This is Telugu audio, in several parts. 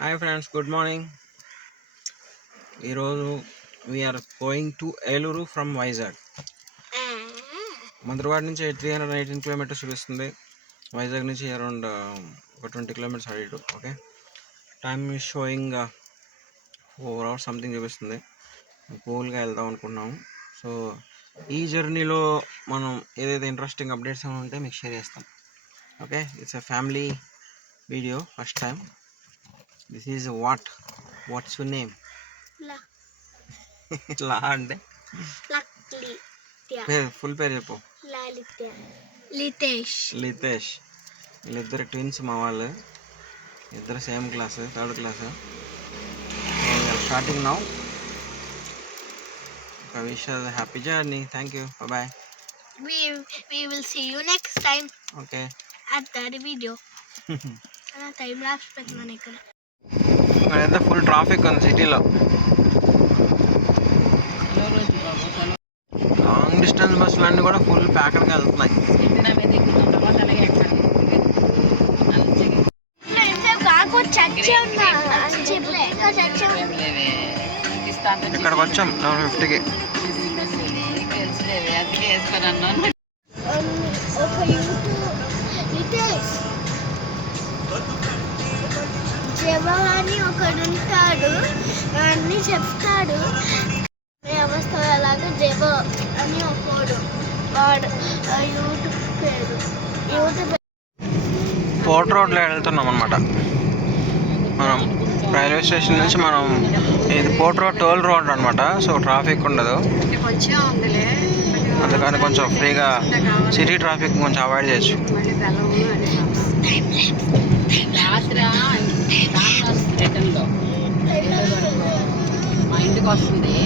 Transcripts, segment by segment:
Hi friends, good morning. We are going to Eluru from Vizag. Mandragad నుంచి 318 kilometers చూపిస్తుంది. Vizag నుంచి around 20 kilometers అడిటు. Okay, time is showing 4 hours something చూపిస్తుంది. కూల్గా వెళ్దాం అనుకున్నాము. సో ఈ జర్నీలో మనం ఏదైతే ఇంట్రెస్టింగ్ అప్డేట్స్ ఉంటే మీకు షేర్ చేస్తాం. Okay, it's a family video first time. This is what's your name? La అంటే ఫుల్ పేరు చెప్పు. లితేష్. వీళ్ళిద్దరు ట్విన్స్ మా వాళ్ళు. ఇద్దరు same class, third class. Starting now. Wish us a happy journey. Thank you. Bye bye. We will see you next time. Okay. At the video. Time lapse పెట్టమని ఇక్కడ. అక్కడ ఫుల్ ట్రాఫిక్ ఉంది సిటీలో. లాంగ్ డిస్టెన్స్ బస్సులు అన్నీ కూడా ఫుల్ ప్యాకెట్గా వెళ్తున్నాయి. ఇక్కడికి వచ్చాం 50కి. జవాని ఒకడు ఉంటాడు, అన్ని చెప్తాడు. వ్యవస్థ అలాగా జవ అని ఒకడు, వాడు యూట్యూబ్ పేరు. పోర్ట్ రోడ్లో వెళ్తున్నాం అనమాట. మనం రైల్వే స్టేషన్ నుంచి ఇది పోర్ట్ రోడ్ టోల్ రోడ్ అనమాట. సో ట్రాఫిక్ ఉండదు, అందుకని కొంచెం ఫ్రీగా సిటీ ట్రాఫిక్ కొంచెం అవాయిడ్ చేయొచ్చు. మా ఇంటికి వస్తుంది,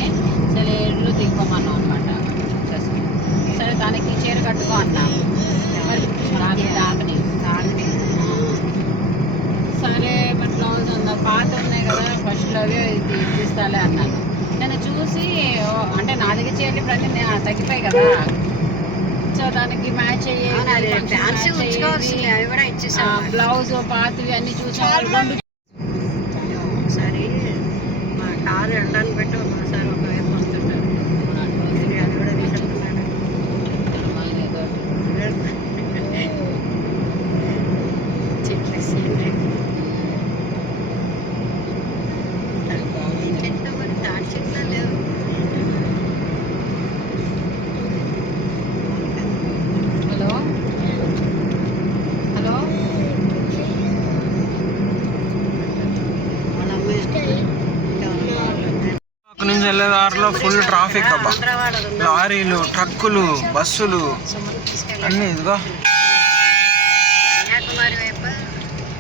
సరే ఇల్లు దిగిపోమన్నాం అనమాట. సరే దానికి చీర కట్టుకో అన్నాము. మరి తాగని సరే మరి బ్లౌజ్ ఉందా, పాత ఉన్నాయి కదా ఫస్ట్లో అవే తీస్తాలే అన్నాను. నేను చూసి అంటే నా దగ్గర చీరలు ఇప్పుడు అన్నీ తగ్గిపోయాయి కదా, సో దానికి మ్యాచ్ అయ్యేది బ్లౌజ్ పాతవి అన్నీ చూసాను. ఒకసారి మా కారు వెళ్ళడానికి పెట్టి ఒకసారి ఒక వైపు వస్తుంటారు, అది కూడా తీసుకుంటున్నాను. చెట్లు చెట్లు మరి తాటి చెట్లు లేవు. అక్కడి నుంచి వెళ్ళే దారిలో ఫుల్ ట్రాఫిక్ అబ్బా. లారీలు, ట్రక్కులు, బస్సులు అన్నీ ఇదిగో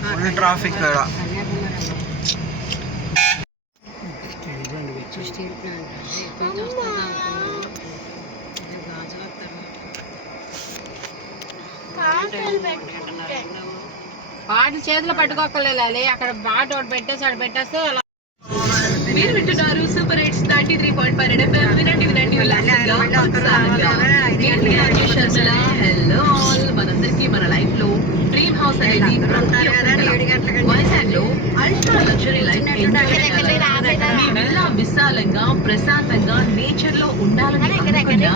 ఫుల్ ట్రాఫిక్ ఇక్కడ. పాటలు చేతిలో పట్టుకోకలేదు, అక్కడ పాట ఒకటి పెట్టేస్తే అలా. మీరు వింటున్నారు సూపర్ హిట్స్ 93.5 FM. వినండి ఉల్లాసంగా, ఉత్సాహంగా. హలో ఆల్, మనందరికీ మన లైఫ్ లో డ్రీమ్ హౌస్ అనేది వైజాగ్ లో అల్ట్రా లగ్జరీ లైఫ్ విశాలంగా ప్రశాంతంగా నేచర్ లో ఉండాలని అనుకున్నా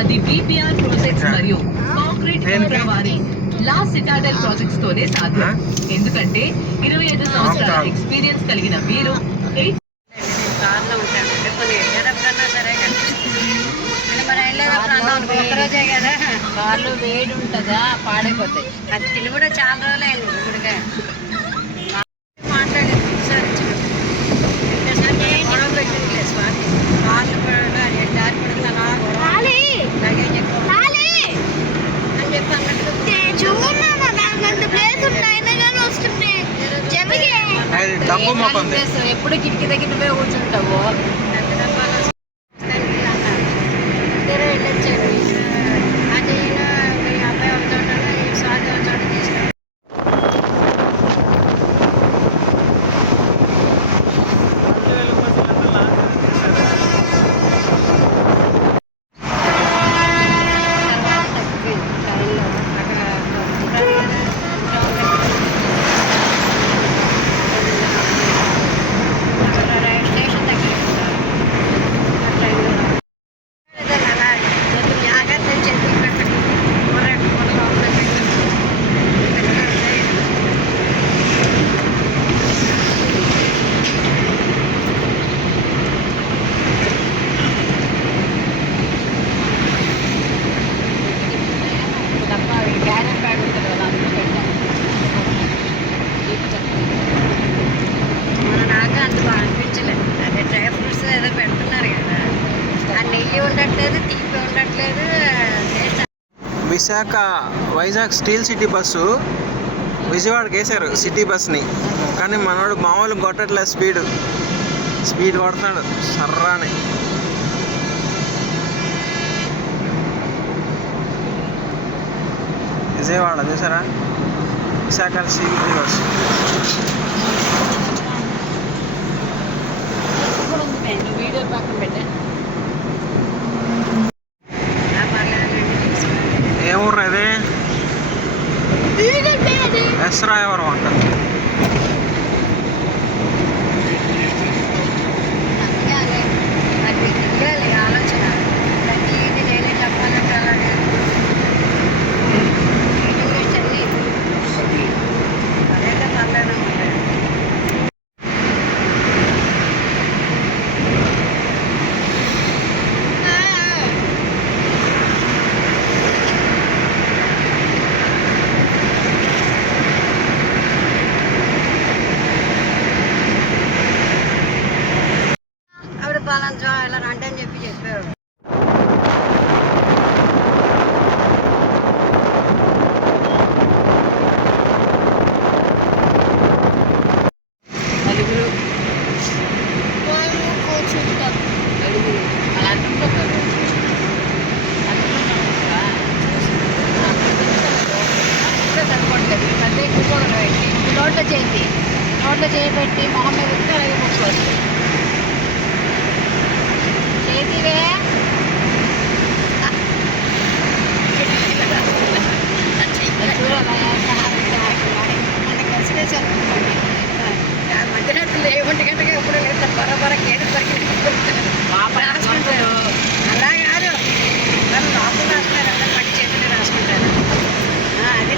అది బీపీఆర్ ప్రాజెక్ట్స్ మరియు కాంక్రీట్ వారి లా సిటాడెల్ ప్రాజెక్ట్స్ తోనే సాధ్యం. ఎందుకంటే 25 సంవత్సరాల ఎక్స్పీరియన్స్ కలిగిన మీరు కార్లో ఉంటాను, కొన్ని ఎక్కడన్నా సరే మనం వెళ్ళేటప్పుడు ఒక్కరోజే కదా, కార్లు వేడి ఉంటుందా పాడైపోతాయి. అది తిని కూడా చాలా రోజులు అయింది ఇప్పుడుగా మాట్లాడేది. గొడవ పెట్టింది స్వామి, కార్లు దారి పడుతుంది లగేజ్ ఎక్కువ అని చెప్పి అన్నట్టు ఎప్పుడు కిటికీ దగ్గర పోయి కూర్చుంటావు. లేదు, తీపి ఉండట్లేదు. Visakha Vizag steel city bus విజయవాడకి వేసారు సిటీ బస్ని, కానీ మనోడు మామూలు కొట్టట్లేదు, స్పీడ్ కొడుతున్నాడు సర్రాని. విజయవాడ చూసారా, విశాఖ సిటీ బస్సు. వీడియో పక్కన పెట్టా. ఏ ఊరు అది? ఎస్రాయవరం అంట. ఆలోచన ప్రతిదీ నేనే చెప్పాలంటే అలాగే అదైతే పర్లేదు. ఆవిడ పాలన ఇలా రండి అని చెప్పారు. నోట్లో చేయబెట్టి మొహం మీద పెట్టి అలాగే ముట్టుకోవచ్చు. చేతివే మధ్యరాత్రులు ఏ 1 గంటగా ఎప్పుడు లేదు, బరబర కేసు రాసుకుంటారు. అలా కాదు, వాళ్ళు లోపల రాసుకుంటారు, అలా పట్టి చేతులు రాసుకుంటారు. అది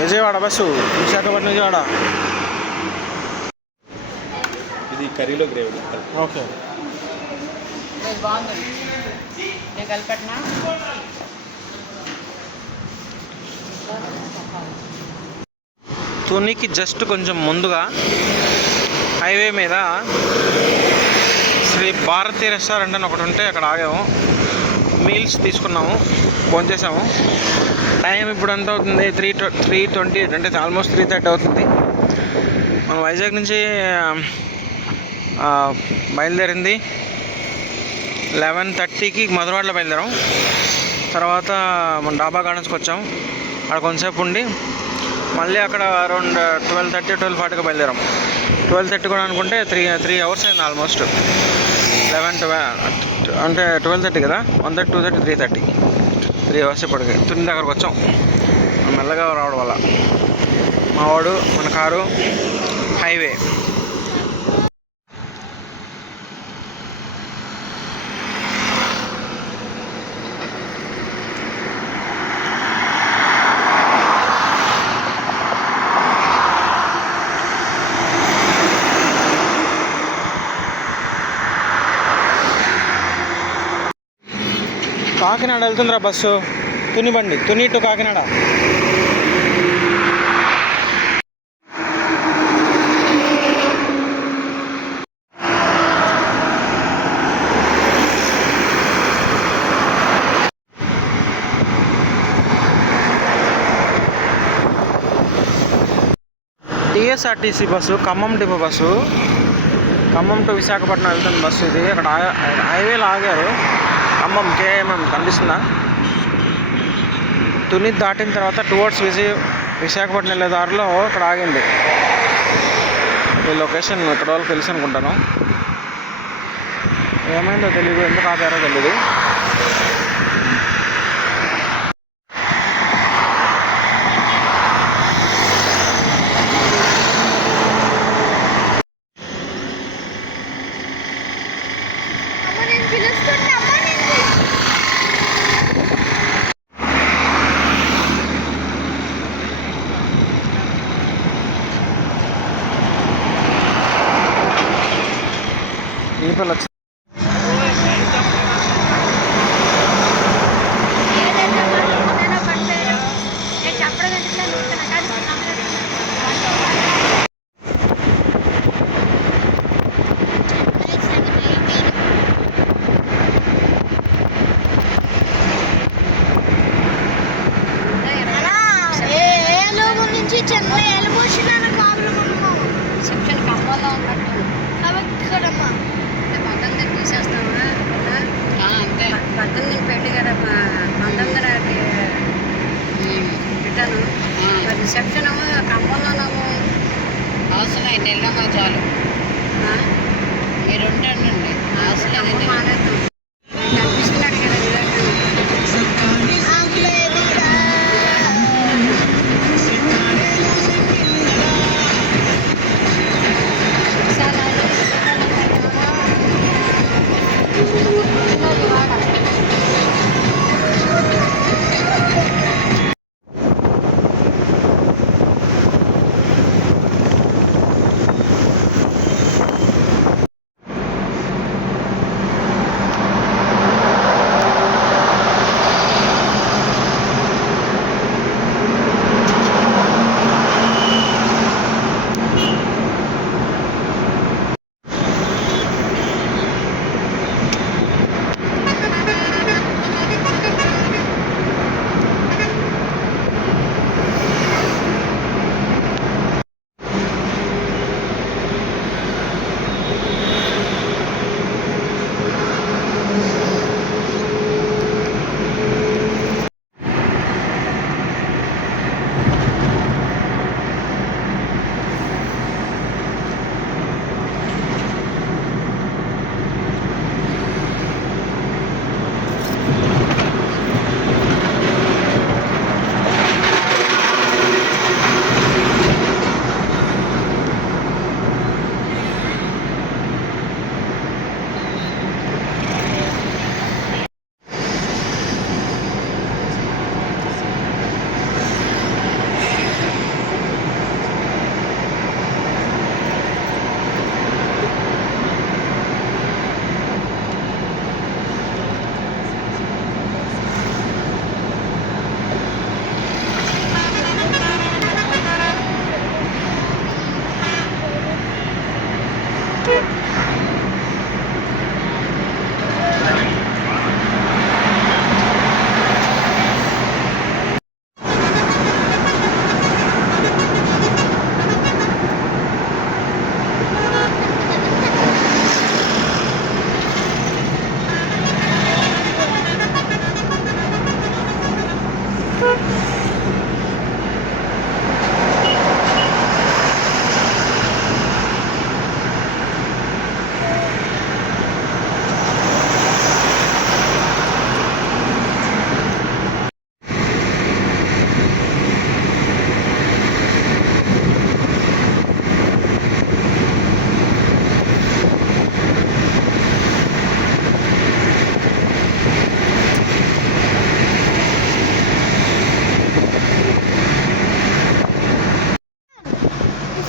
విజయవాడ బస్సు, విశాఖపట్నం విజయవాడ. ఇది కర్రీలో గ్రేవీ. ఓకే, బాగుంది. నేను కలిపెట్టినా. తునికి జస్ట్ కొంచెం ముందుగా హైవే మీద శ్రీ భారతి రెస్టారెంట్ అని ఒకటి ఉంటే అక్కడ ఆగాము, మీల్స్ తీసుకున్నాము, భోంచేసాము. టైం ఇప్పుడు ఎంత అవుతుంది? 3:28, అంటే ఆల్మోస్ట్ 3:30 అవుతుంది. మనం వైజాగ్ నుంచి బయలుదేరింది 11:30కి మధురవాడలో బయలుదేరాం. తర్వాత మన డాబా గార్డెన్స్కి వచ్చాం, అక్కడ కొంతసేపు ఉండి మళ్ళీ అక్కడ అరౌండ్ 12:30, 12:40కి బయలుదేరాం. 12:30 కూడా అనుకుంటే 3 అవర్స్ అయింది ఆల్మోస్ట్. 11 అంటే 12:30 కదా, 1:30, 2:30, 3:30, 3 అవర్స్ ఇప్పటికి తుని దగ్గరకు వచ్చాం. మెల్లగా రావడం వల్ల మావాడు, మన కారు, హైవే. కాకినాడ వెళ్తుందిరా బస్సు, తుని బండి, Tuni to Kakinada. TSRTC bus, Khammam depot bus, Khammam to Visakhapatnam వెళ్తున్న బస్సు ఇది. అక్కడ హైవేలో ఆగారు. ఖమ్మం కేఎంఎం కనిపిస్తుందా? తుని దాటిన తర్వాత టువర్డ్స్ విశాఖపట్నం వెళ్ళే దారిలో అక్కడ ఆగింది. ఈ లొకేషన్ ఇక్కడ వాళ్ళకి తెలుసు అనుకుంటాను. ఏమైందో తెలియదు, ఎందుకు ఆగారో తెలీదు. ఈ పిల్ల కాబట్టి ఇక్కడమ్మా బట్టలు తిని తీసేస్తావా అంతే బట్టలు నేను పెట్టి కదా 19కి రిటర్న్ రిసెప్షన్ ఖమ్మంలోనేమో అవసరం అయితే వెళ్ళామో చాలు మీరు ఉండండి అవసరం మానేద్దాం కనిపిస్తున్నాడు కదా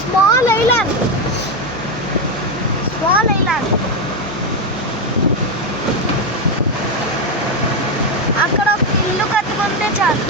స్మాల్ ఐలాండ్ అక్కడ ఒక ఇల్లు కట్టుకుంటే చాలు.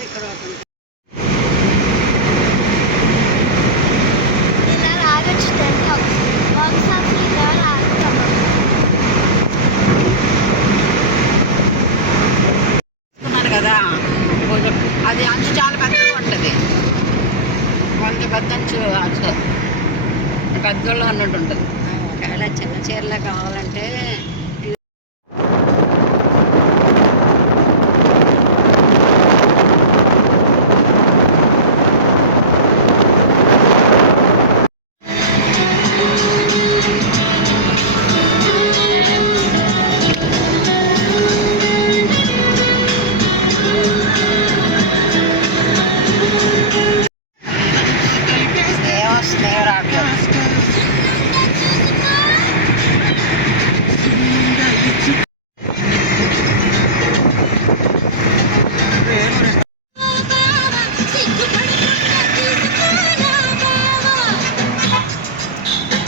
ఉంటుంది ఇక్కడ ఒకటి ఉంటుంది. ఇలా రాగొచ్చు ఒకసారి ఇలా రాగుతాం. తీసుకున్నాను కదా కొంచెం అది అంచు చాలా పెద్దగా ఉంటుంది, కొంచెం పెద్ద అంచు అసలు పెద్దలో అన్నట్టు ఉంటుంది. ఒకవేళ చిన్న చీరలే కావాలంటే ఏమొస్తుంది, ఏం రావట్లేదు.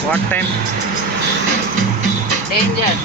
What time? డేంజర్